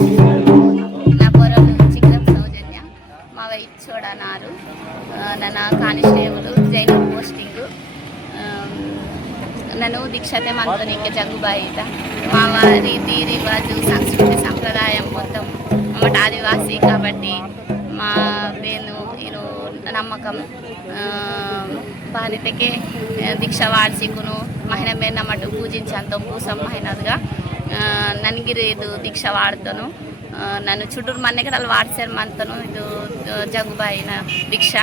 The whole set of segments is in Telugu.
నా పొరలు చిక్రం సౌజన్య మా వైపు చూడనారు ನನ್ನ ಕಾನಿಸ್ಟೇಬಲ್ ಜೈಲು ಪೋಸ್ಟಿಂಗು ನಾನು దీక్షతే మనతోనికి జంగుబాయిత మా రీతి రివాజు సంస్కృతి సంప్రదాయం మొత్తం మమ్మట ఆదివాసీ కాబట్టి మా ಬೇನು ಏನು ನಮ್ಮಕಂ ಬಾಲಿತೆಗೆ ದೀಕ್ಷಾ ವಾಡಿಸಿకును ಮಹಿಳೆ ಮೇಲೆ ನಮ್ಮಟ್ಟು ಪೂಜಿಂಚಂತ ಪೂಸಂ ಮಹಿನದ್గా ನನಗಿರಿ ಇದು ದೀಕ್ಷಾ ವಾಡ್ತನು ನಾನು ಚುಟೂರು ಮನೆ ಕಡೆ వాడ్సారు మంతను ಇದು జంగుబాయిన దీక్ష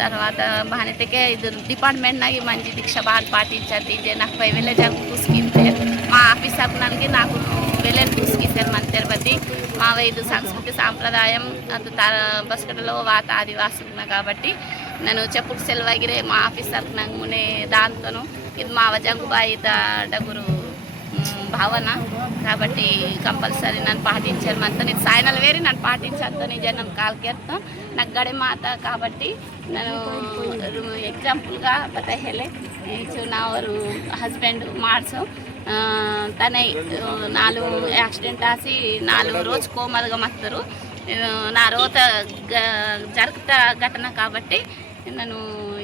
తర్వాత బానితకే ಇದು ಡಿಪಾರ್ಟ್ಮೆಂಟ್ನಾಗಿ ಮಂಜಿ ದೀಕ್ಷಾ ಬಾಡ್ ಪಾಟಿಂಚಂತಿದ್ದೆ నాకు ವೇಳೆ ಜಂಗು ಪೂಸ್ಕಿಂತೆ మా ఆఫీసర్ నాకు వెళ్ళని పూసుకిస్తారు మన తిరుపతి మా ఇది సంస్కృతి సాంప్రదాయం అది బస్కటలో వాత ఆదివాసుకున్నా కాబట్టి నేను చెప్పుడు సెలవగిరే మా ఆఫీసర్కి నాకు మునే దాంతోను ఇది మా జంగుబాయి డగురు భావన కాబట్టి కంపల్సరీ నన్ను పాటించారు మనతో ఇది సాయనలు వేరి నన్ను పాటించడంతో నిజం నన్ను కాల్కేస్తాం నాకు గడే మాత కాబట్టి నేను ఎగ్జాంపుల్గా పత ಹೇಳೆ ನಾವು ಹಸ್ಬೆಂಡ್ ಮಾಡಿಸು ತನೇ 4 ಆಕ್ಸಿಡೆಂಟ್ ಆಸಿ 4 రోజు కోమలుగా మత్తరు నా రోత జరుగుత ఘటన కాబట్టి ನಾನು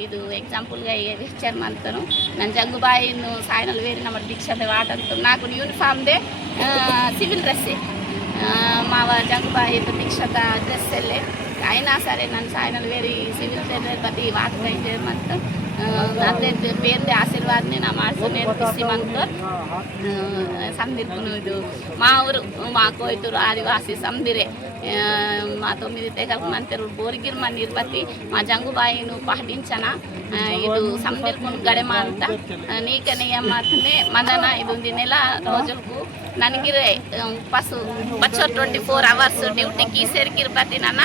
ಇದು ಎಕ್ಸಾಂಪಲ್గా ಇಚ್ಚಾರು ಮಾಡ್ತಾನು ನನ್ನ ಜಂಗುಬಾಯಿನು ಸಾಯನಲ್ ವೇರಿ ನಮ್ಮ ದೀಕ್ಷತೆ ವಾಟಂತು నాకు ಯೂನಿಫಾರ್ಮ್ದೇ సివిల్ డ్రెస్సే మా జంగుబాయి దీక్షత డ్రెస్సెల్లే అయినా సరే నన్ను సాయనల్ వేರಿ ಸಿವಿಲ್ ಬದಿ ವಾಟ್ ಕೈಜೆ ಮತ್ತು ಅದೇ ಬೇರೆ ಆಶೀರ್ವಾದನೆ ನಾ ಮಾಡ್ಸು ನೇರ್ಪಿಸಿ ಮಂತು ಸಂದಿರ್ಪುನು ಇದು మా ఊరు మా కోయితూరు ఆదివాసీ సందిరే మా 9 తెగలకు మంతరు ಬೋರಿಗಿರ್ మన ನಿರ್ಪತಿ మా ಜಂಗುಬಾಯಿನು ಪಾಟಿಂಚನ ಇದು ಸಂದಿರ್ಪುನು ಗಡೆಮ ಅಂತ ನೀಕನೆ ಮಾತನೆ ಮದನ ಇದು ನೆಲ రోజులకు ನನಗಿರೆ ಪಸು ಬಚ್ಚೋ 24 hours ಡ್ಯೂಟಿಗೆ ಸೇರ್ಕಿರ್ಬತ್ತಿ ನನ್ನ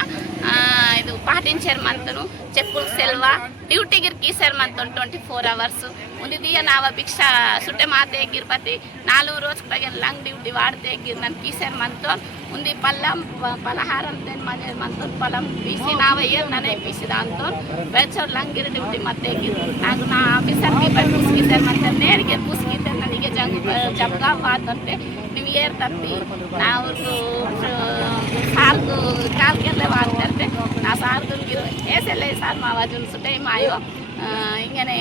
ಇದು ಪಾಟಿಂಚರ್ ಮಂತನು చెప్పులు సెల్వ డ్యూటీగిరికి ఈసారి మనతో 24 hours ఉంది దియ నావ భిక్ష సుట్టే మాతే గిర్పతి 4 రోజుకు తగిన లంగ్ డ్యూటీ వాడితే నన్ను ఈసారి మనతో ఉంది పల్లం పలహారం మనతో పొలం పీసి నావయ్య నన్నే పీసి దాంతో బెచ్చో లంగిరి డ్యూటీ ಮತ್ತೆ నాకు నా ಆಫೀಸರ್ಗೆ ಪೂಸ್ಕಿದ್ದಾರೆ ಮತ್ತೆ ನೇರಿಗೆ ಪೂಸ್ಕಿದ್ದಾರೆ ನನಗೆ ಜಬ್ಗಾ ಬಾತಂತೆ ನೀವು ಏರ್ ತಪ್ಪಿ ನಾವು ಸಾರ್ದು ಕಾಲ್ಗೆಲ್ಲ ವಾಡ್ತಾರೆ ನಾ ಸಾರ್ದು ಏಸೆಲ್ಲ ಸಾರ್ ಮಾವಾಜು ಸುಟ್ಟೆ ಮಾಯೋ ಹಿಂಗನೆ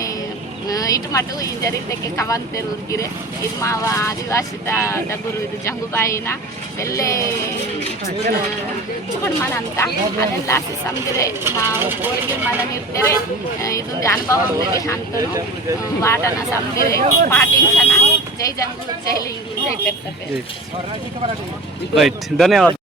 ಇಟ್ಟು ಮಟ್ಟು ಈ ಜರಿದ್ದಕ್ಕೆ ಕವಂತೆರು ಉರ್ಗಿರೆ ಇದು ಮಾವ ಆದಿವಾಸಿತ ಡಗುರು ಇದು ಜಂಗುಬಾಯಿನ ಬೆಲ್ಲೆ ಚಿಕ್ಕಡ ಮನ ಅಂತ ಅದೆಲ್ಲ ಸಂದಿರೆ ಮಾ ಬೋರಿಗೆ ಮನ ಇರ್ತಾರೆ ಇದೊಂದು ಅನುಭವ ఉంది ಅಂತನು ವಾಟನ ಸಂದಿರೆ ಪಾಟಿಂಚನ ಜೈ ಜಂಗು ಜೈ ಲಿಂಗು ಜೈ ಪೆರ್ತಪೆ ರೈಟ್ ಧನ್ಯವಾದ.